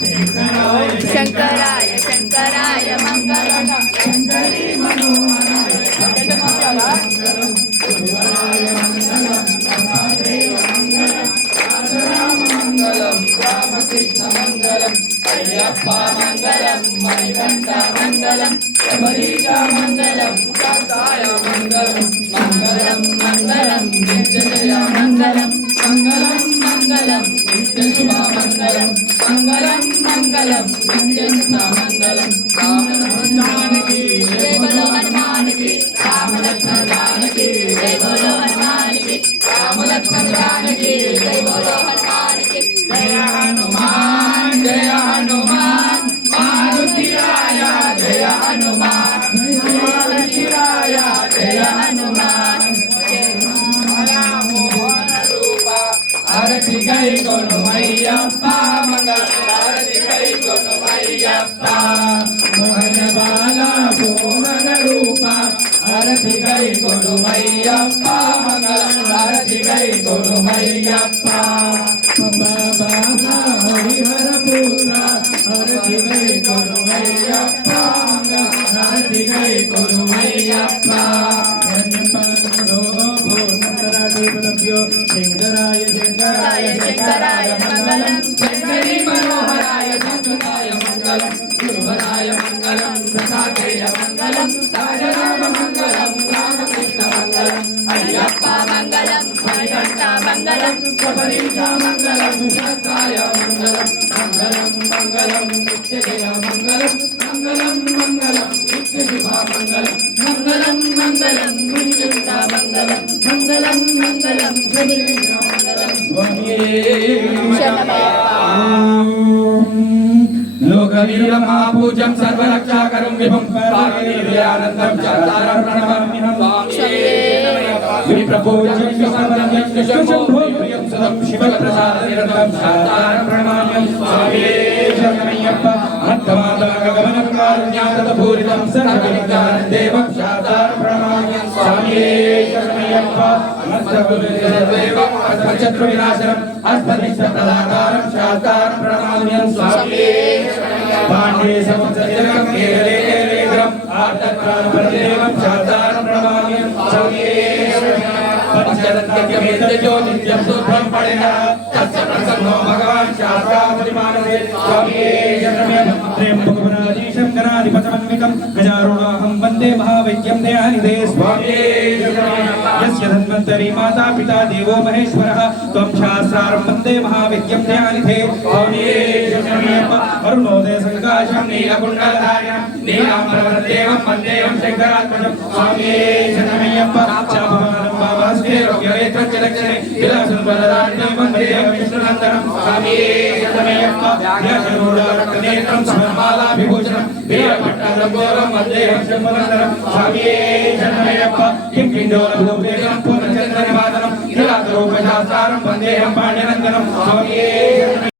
शंकराय शंकराय मंगलम शंकरी मनोहराय मंगलम गुरुवराय मंगलम महादेव मंगलम राम मंगलम रामकृष्ण मंगलम अय्यप्पा मंगलम मणिकंठ मंगलम शबरीश मंगलम काताय मंगलम मंगलम मंगलम नित्यजय मंगलम मंगलम मंगलम नित्यशुभ मंगलम मंगलम मंगलम नित्यशुभ मंगलम राम जानकी जय बोलो हनुमान की राम लक्ष्मण जानकी जय बोलो हनुमान की राम लक्ष्मण जानकी जय बोलो हनुमान की जय हनुमान मारुति राया जय हनुमान मारुति राया जय हनुमान आरती गई कोनो मैयप्पा मंगल आरती गई कोनो मैयप्पा मोहन बाला मोहन रूपा आरती गई कोनो मैयप्पा मंगल आरती गई कोनो मैयप्पा बाबा हरिहर पुत्र आरती गई कोनो मैयप्पा मंगल आरती गई कोनो मैयप्पा शंकराय शंकराय शंकराय मंगलम शंकरी मनोहराय शंकराय मंगलम गुरुवराय मंगलम दत्तात्रेय मंगलम राम मंगलम रामकृष्ण मंगलम अय्यप्पा मंगलम मणिकंठ मंगलम शबरीश मंगलम शास्त्राय मंगलम मंगलम मंगलम नित्यजय मंगलम मंगलम मंगलम नित्यशुभ मंगलम मंगलम मंगलम नित्यशुभ मंगलम मंगलम मंगलम शबरीश मंगलम लोकवीरं महापूज्यं सर्वरक्षाकरं विभुं पार्वतीर्यानन्दं चातारं प्रणमाम्यहं विप्रपूज्यं विश्वशम्भो सदं शिवप्रसादनिरतं चातारं प्रणमाम्यहं स्वामी शरणमय्यप्पा अर्थमादागमनं कारुण्यातपूरितं सर्वविद्यानन्देवं चातारं प्रणमाम्यहं स्वामी शरणमय्यप्पा अर्थगुरुदेवं अर्थचक्रविनाशनं अर्थनिष्ठप्रदाकारं चातारं प्रणमाम्यहं स्वामी पाण्डे समुद्रजलं केरले केरलेन्द्रम् आर्तत्राणपरदेवं चातारं प्रणमाम्यहं स्वामी पंचरत्नमेतयो नित्यं शुभ्रं पणिनः तस्य प्रसन्नो भगवान् शास्त्रावतिमानसे स्वामी शरणमय्यप्पा त्र्यम्बकपराधीशं गणाधिपतमन्वितं गजारूढाहं वन्दे महावैद्यं दयानिधे स्वामी शरणमय्यप्पा यस्य धन्वन्तरी माता पिता देवो महेश्वरः त्वं शास्त्रारं वन्दे महावैद्यं दयानिधे स्वामी शरणमय्यप्पा अरुणोदय संकाशं नीलकुण्डलधारिणं नीलाम्बरदेवं वन्देहं शङ्करात्मजं स्वामी शरणमय्यप्पा चापमानं बाबास्तेरो व्यवेत्रचलक्षणे विलासं वरदान्तं वन्देहं विष्णुनन्दनं स्वामी शरणमय्यप्पा व्यासरूढारक्तनेत्रं सममालाभिभूषणं वीरभट्टलम्बोरं वन्देहं शम्भुनन्दनं स्वामी शरणमय्यप्पा किङ्किण्डोलभूपेदं पूर्णचन्द्रनिवादनं निराकरोपशास्त्रारं वन्देहं पाण्ड्यनन्दनं स्वामी